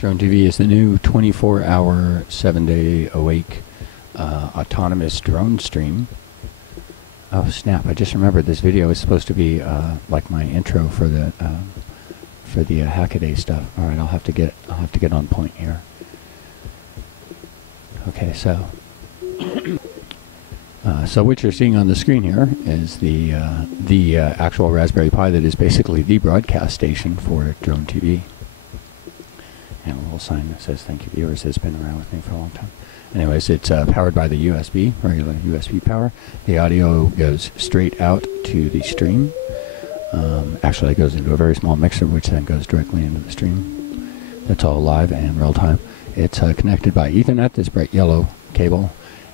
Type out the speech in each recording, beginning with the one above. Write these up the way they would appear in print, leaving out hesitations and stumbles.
DroneTV is the new 24-hour, 7-day awake autonomous drone stream. Oh snap! I just remembered this video is supposed to be like my intro for the Hackaday stuff. All right, I'll have to get on point here. Okay, so so what you're seeing on the screen here is the actual Raspberry Pi that is basically the broadcast station for DroneTV. And a little sign that says "Thank you, viewers." It's been around with me for a long time. Anyways, it's powered by the USB, regular USB power. The audio goes straight out to the stream. Actually, it goes into a very small mixer, which then goes directly into the stream. That's all live and real time. It's connected by Ethernet, this bright yellow cable,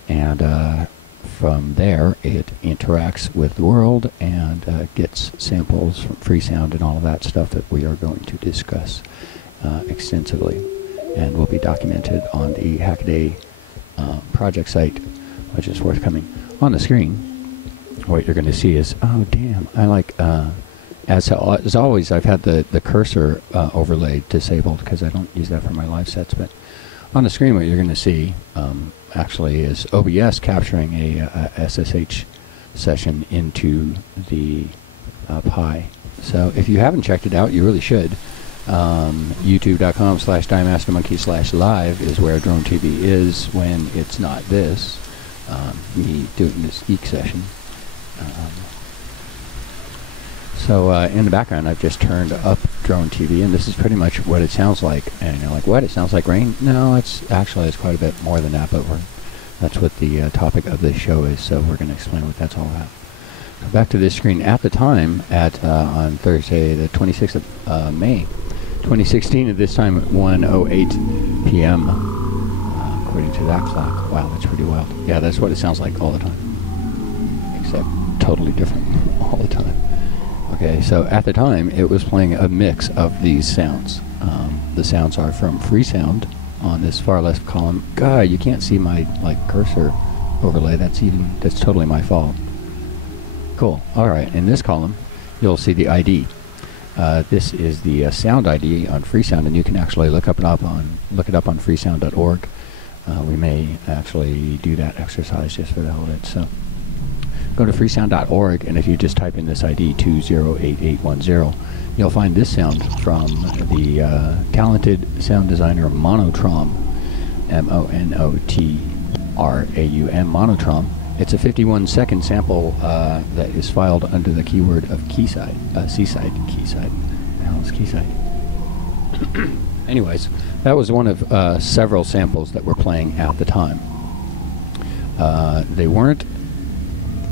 and from there it interacts with the world and gets samples from Freesound and all of that stuff that we are going to discuss extensively, and will be documented on the Hackaday project site, which is forthcoming. On the screen, what you're going to see is, oh damn, I like, as always, I've had the cursor overlay disabled because I don't use that for my live sets, but on the screen what you're going to see actually is OBS capturing a SSH session into the Pi. So if you haven't checked it out, you really should. YouTube.com/DiemasterMonkey/live is where DroneTV is when it's not this, me doing this Geek session. So in the background I've just turned up DroneTV, and this is pretty much what it sounds like. And you're like, what? It sounds like rain? No, it's quite a bit more than that, but that's what the topic of this show is, so we're going to explain what that's all about. So back to this screen. At the time, on Thursday the 26th of May 2016, at this time at 1:08 p.m. According to that clock. Wow, that's pretty wild. Yeah, that's what it sounds like all the time, except totally different all the time. Okay, so at the time it was playing a mix of these sounds. The sounds are from Freesound on this far left column. God, you can't see my cursor overlay. That's totally my fault. Cool. All right, in this column you'll see the ID. This is the sound ID on Freesound, and you can actually look it up on freesound.org. We may actually do that exercise just for the hell of it. So go to freesound.org, and if you just type in this ID 208810, you'll find this sound from the talented sound designer Monotrom, M-O-N-O-T-R-A-U-M, Monotrom. It's a 51-second sample that is filed under the keyword of Keyside. Seaside. Keyside. The hell is Keyside? Anyways, that was one of several samples that were playing at the time. They weren't,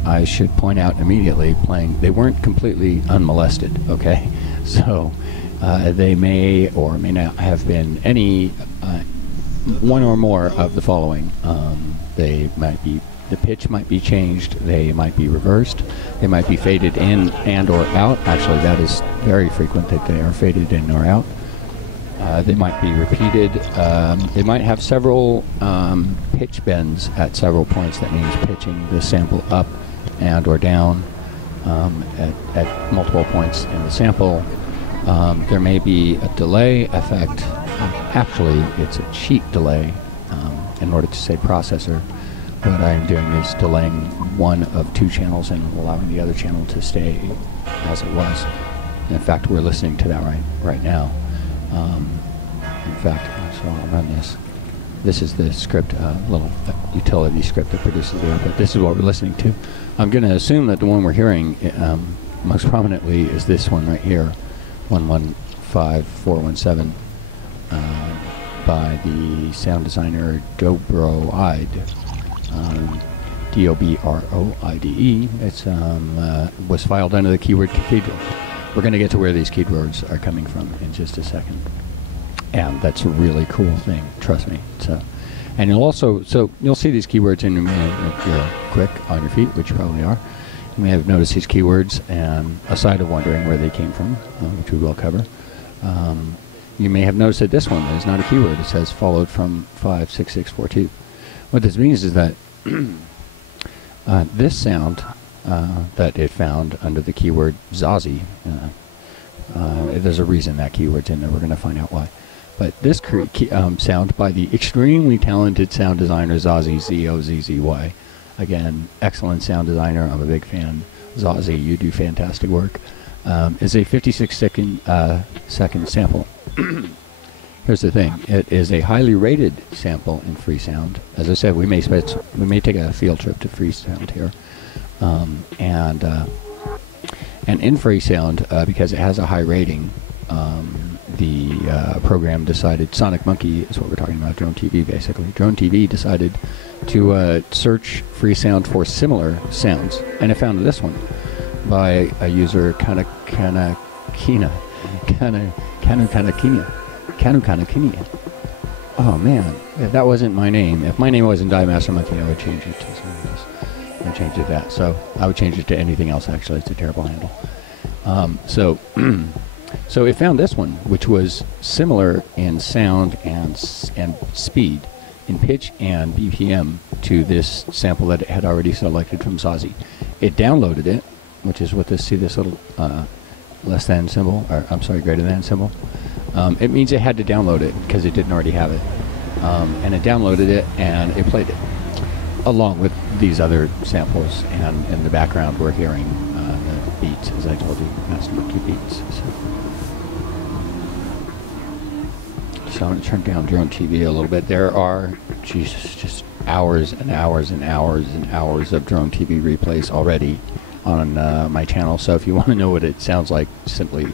I should point out immediately, they weren't completely unmolested, okay? So they may or may not have been any one or more of the following. They might be, the pitch might be changed, they might be reversed, they might be faded in and or out. Actually, that is very frequent that they are faded in or out. They might be repeated. They might have several pitch bends at several points. That means pitching the sample up and or down at multiple points in the sample. There may be a delay effect. Actually, it's a cheat delay in order to say processor. What I'm doing is delaying one of two channels and allowing the other channel to stay as it was. In fact, we're listening to that right now. In fact, so I'll run this. This is the script, little utility script that produces there, but this is what we're listening to. I'm going to assume that the one we're hearing most prominently is this one right here, 115417, by the sound designer Dobroide. D-O-B-R-O-I-D-E. It's was filed under the keyword cathedral. We're going to get to where these keywords are coming from in just a second, and that's a really cool thing. Trust me. So, and you'll also you'll see these keywords in a minute if you're quick on your feet, which you probably are. You may have noticed these keywords, and aside of wondering where they came from, which we will cover, you may have noticed that this one is not a keyword. It says followed from 56642. What this means is that this sound that it found under the keyword Zazie, there's a reason that keyword's in there. We're going to find out why. But this sound by the extremely talented sound designer Zazzy, Z-O-Z-Z-Y. Again, excellent sound designer. I'm a big fan. Zazzy, you do fantastic work. Is a 56-second sample. Here's the thing: it is a highly rated sample in Freesound. As I said, we may take a field trip to Freesound here, and in Freesound, because it has a high rating, the program decided. Sonic Monkey is what we're talking about. DroneTV, basically. DroneTV decided to search Freesound for similar sounds, and it found this one by a user Kanukana Kina. Oh man, if that wasn't my name, if my name wasn't Die Master Monkey, I would change it to something else. I would change it to that. So I would change it to anything else. Actually, it's a terrible handle. So it found this one, which was similar in sound and speed, in pitch and BPM to this sample that it had already selected from Zazzy. It downloaded it, which is what this. See this little less than symbol, or I'm sorry, greater than symbol. It means it had to download it because it didn't already have it. And it downloaded it and it played it, along with these other samples. And in the background, we're hearing the beats, as I told you, Master Monkey beats. So I'm going to turn down DroneTV a little bit. There are, Jesus, just hours and hours and hours and hours of DroneTV replays already on my channel. So if you want to know what it sounds like, simply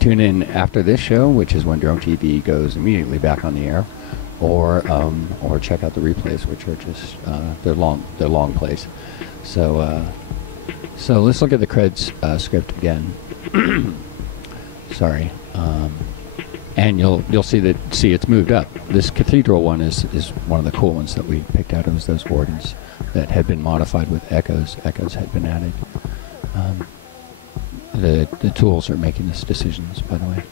tune in after this show, which is when DroneTV goes immediately back on the air, or check out the replays, which are just they're long plays. So let's look at the creds script again. Sorry, and you'll see it's moved up. This cathedral one is one of the cool ones that we picked out. It was those organs that had been modified with echoes. Echoes had been added. The tools are making these decisions, by the way.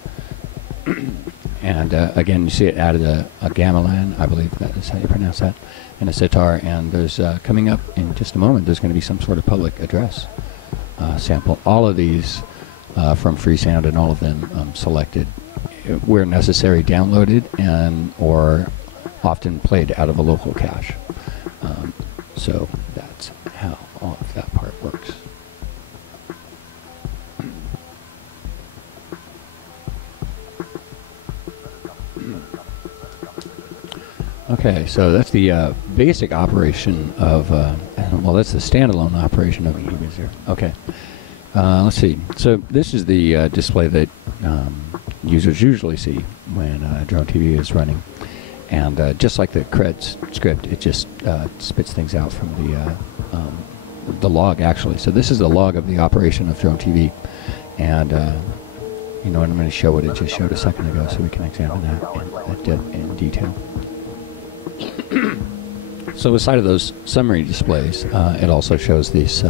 And again, you see it added a gamelan, I believe that is how you pronounce that, and a sitar. And there's coming up in just a moment, there's going to be some sort of public address sample. All of these from Freesound, and all of them selected, where necessary, downloaded, and or often played out of a local cache. So that's how all of that part works. Okay, so that's the basic operation of, well, that's the standalone operation of eMusic. Okay, let's see. So this is the display that users usually see when DroneTV is running. And just like the creds script, it just spits things out from the log, actually. So this is the log of the operation of DroneTV. And you know what, I'm going to show what it just showed a second ago so we can examine that in detail. So beside of those summary displays, it also shows this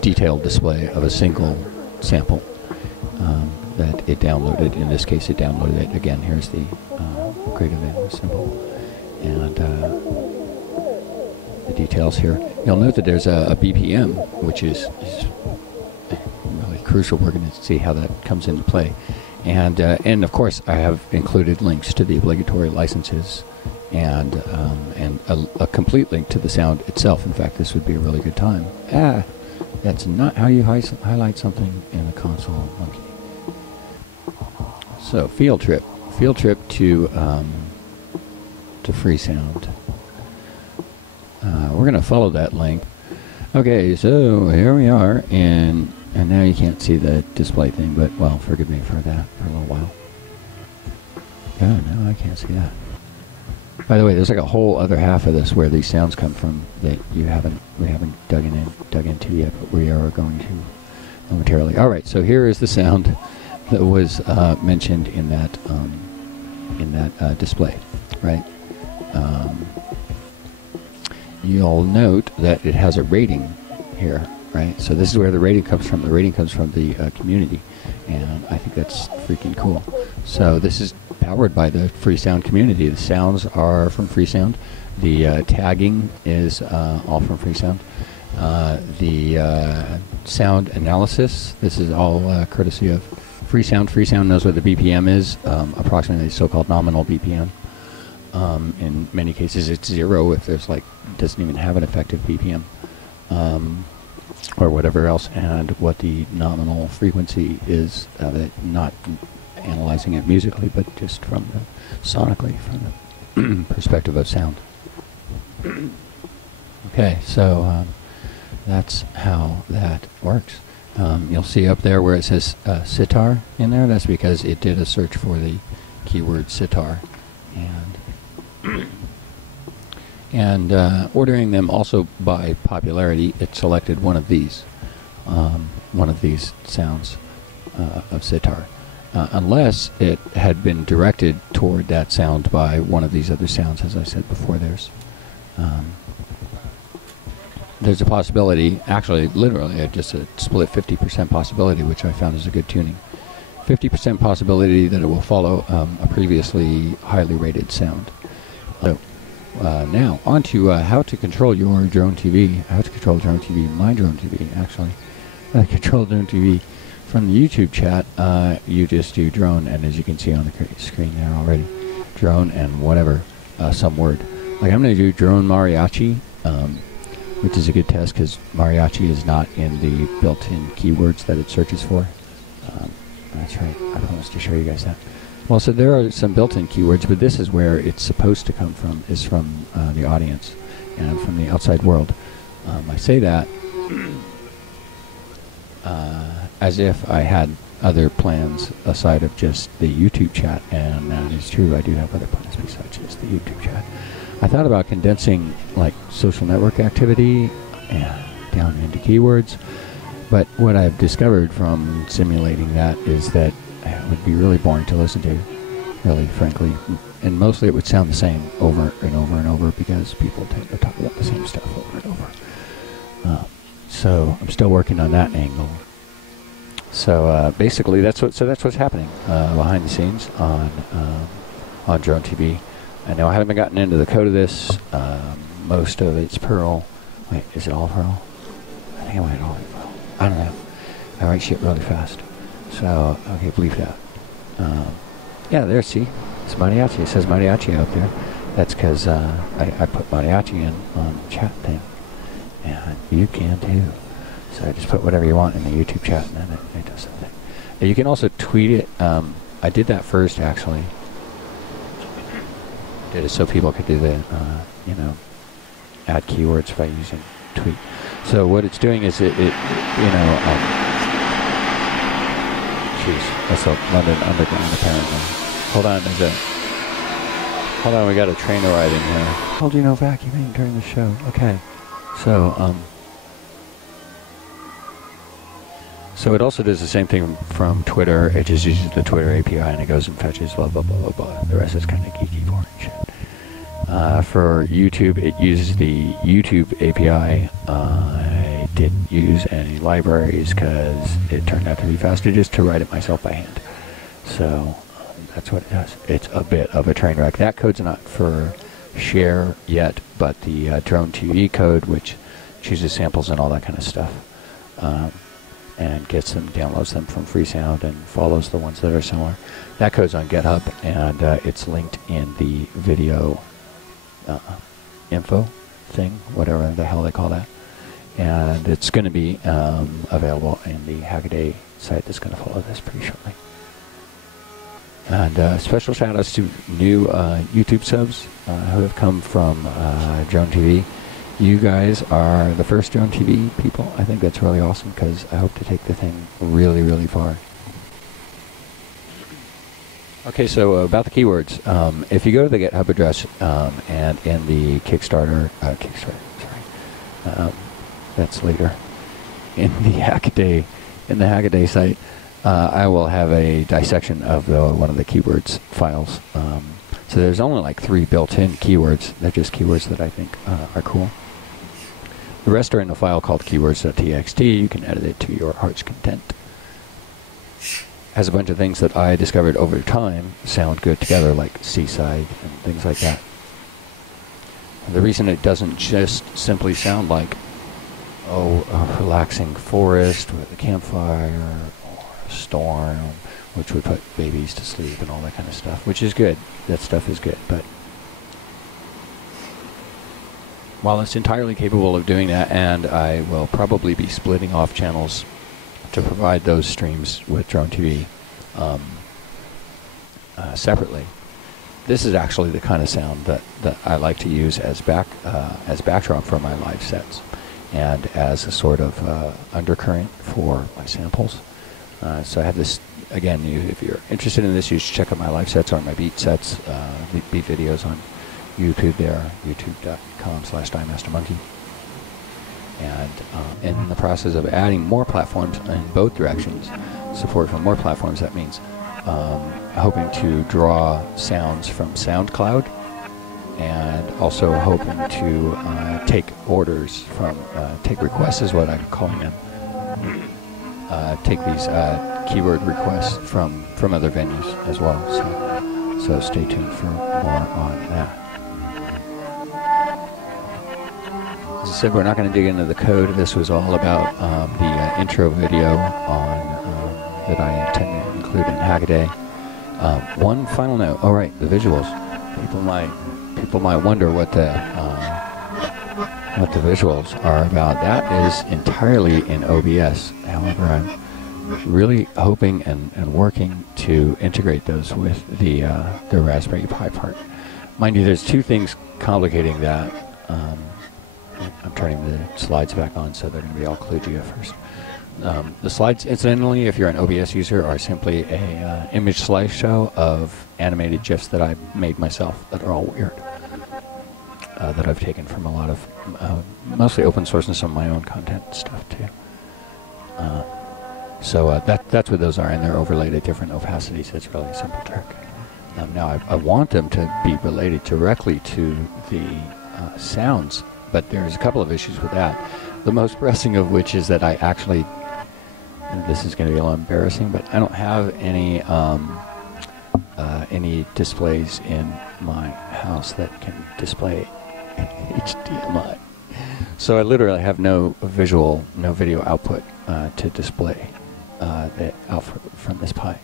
detailed display of a single sample that it downloaded. In this case, it downloaded it. Again, here's the greater than symbol. And the details here. You'll note that there's a BPM, which is really crucial. We're going to see how that comes into play. And of course, I have included links to the obligatory licenses and a complete link to the sound itself. In fact, this would be a really good time. That's not how you highlight something in a console, monkey. So field trip to Freesound. We're going to follow that link. Okay, so here we are, and now you can't see the display thing, but, well, forgive me for that for a little while. Oh, no, I can't see that. By the way, there's like a whole other half of this where these sounds come from that we haven't dug into yet, but we are going to momentarily. All right, so here is the sound that was mentioned in that display, right? You'll note that it has a rating here, right? So this is where the rating comes from. The rating comes from the community, and I think that's freaking cool. So this is powered by the Freesound community. The sounds are from Freesound. The tagging is all from Freesound. The sound analysis, this is all courtesy of Freesound knows what the BPM is, approximately the so-called nominal BPM. In many cases, it's 0 if there's like doesn't even have an effective BPM, or whatever else, and what the nominal frequency is of it, not analyzing it musically, but just from the sonically, from the perspective of sound. Okay, so that's how that works. You'll see up there where it says sitar in there. That's because it did a search for the keyword sitar, and ordering them also by popularity, it selected one of these sounds of sitar, unless it had been directed toward that sound by one of these other sounds. As I said before, there's a possibility, actually literally just a split 50% possibility, which I found is a good tuning. 50% possibility that it will follow a previously highly rated sound. So now on to how to control your drone TV, how to control drone TV, my drone TV actually. Control drone TV from the YouTube chat. You just do drone, and as you can see on the screen there already, drone and whatever, some word. Like I'm going to do drone mariachi, which is a good test because mariachi is not in the built-in keywords that it searches for. That's right, I promised to show you guys that. Well, so there are some built-in keywords, but this is where it's supposed to come from, is from the audience and from the outside world. I say that as if I had other plans aside of just the YouTube chat, and that is true, I do have other plans besides just the YouTube chat. I thought about condensing like social network activity down into keywords, but what I've discovered from simulating that is that it would be really boring to listen to, really, frankly, and mostly it would sound the same over and over and over because people tend to talk about the same stuff over and over. So I'm still working on that angle. So basically, that's what's happening behind the scenes on Drone TV. I know I haven't gotten into the code of this. Most of it's Perl. Wait, is it all Perl? I think I might all Perl. I don't know. I write shit really fast. So, okay, believe that. Yeah, there, see? It's mariachi. It says mariachi out there. That's because I put mariachi in on the chat thing. And you can too. So I just put whatever you want in the YouTube chat, and then it does something. You can also tweet it. I did that first, actually. Did it so people could do the, add keywords by using tweet. So what it's doing is jeez, that's the London Underground apparently. Hold on, we got a train arriving here. Told you no vacuuming during the show. Okay, so so it also does the same thing from Twitter. It just uses the Twitter API and it goes and fetches blah blah blah blah blah. The rest is kind of geeky boring shit. For YouTube, it uses the YouTube API. I didn't use any libraries because it turned out to be faster just to write it myself by hand. So that's what it does. It's a bit of a train wreck. That code's not for share yet, but the DroneTV code, which chooses samples and all that kind of stuff, and gets them, downloads them from Freesound and follows the ones that are similar. That code's on GitHub, and it's linked in the video info thing, whatever the hell they call that. And it's going to be available in the Hackaday site that's going to follow this pretty shortly. And special shout outs to new YouTube subs who have come from DroneTV. You guys are the first Drone TV people. I think that's really awesome because I hope to take the thing really, really far. Okay, so about the keywords. If you go to the GitHub address and in the Kickstarter, that's later, in the Hackaday site, I will have a dissection of one of the keywords files. So there's only like 3 built-in keywords. They're just keywords that I think are cool. The rest are in a file called keywords.txt. You can edit it to your heart's content. Has a bunch of things that I discovered over time sound good together, like seaside and things like that. And the reason it doesn't just simply sound like, a relaxing forest with a campfire, or a storm, which would put babies to sleep and all that kind of stuff, which is good. That stuff is good, but while it's entirely capable of doing that, and I will probably be splitting off channels to provide those streams with DroneTV separately, this is actually the kind of sound that I like to use as backdrop for my live sets, and as a sort of undercurrent for my samples. So I have this, again, if you're interested in this, you should check out my live sets or my beat sets, beat videos on YouTube there, youtube.com/DieMasterMonkey. And in the process of adding more platforms in both directions, support for more platforms, that means hoping to draw sounds from SoundCloud, and also hoping to take orders from, take requests is what I'm calling them, take these keyword requests from other venues as well. So stay tuned for more on that. As I said, we're not going to dig into the code. This was all about the intro video on that I intend to include in Hackaday. One final note. All right, the visuals. People might wonder what the visuals are about. That is entirely in OBS. However, I'm really hoping and working to integrate those with the Raspberry Pi part. Mind you, there's two things complicating that. I'm turning the slides back on, so they're going to be all Clugia first. The slides, incidentally, if you're an OBS user, are simply a image slideshow of animated GIFs that I made myself that are all weird, that I've taken from a lot of mostly open source and some of my own content stuff too. So that's what those are, and they're overlaid at different opacities. It's really a simple trick. Now I want them to be related directly to the sounds, but there's a couple of issues with that. The most pressing of which is that I actually, and this is going to be a little embarrassing, but I don't have any displays in my house that can display HDMI. So I literally have no video output to display the output from this Pi.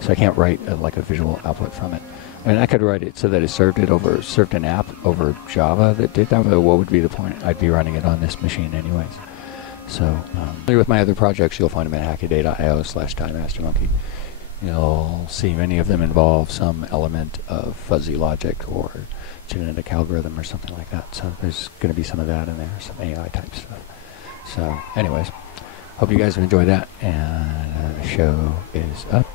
So I can't write like a visual output from it. I mean, I could write it so that it served an app over Java that did that, but what would be the point? I'd be running it on this machine anyways. So, with my other projects, you'll find them at hackaday.io/DieMasterMonkey. You'll see many of them involve some element of fuzzy logic or genetic algorithm or something like that. So there's going to be some of that in there, some AI type stuff. So, anyways, hope you guys have enjoyed that, and the show is up.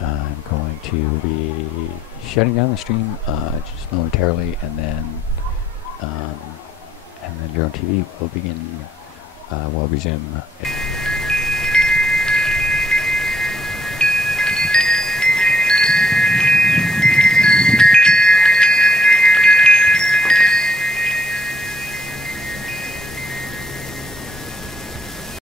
I'm going to be shutting down the stream just momentarily, and then DroneTV will begin. Will resume.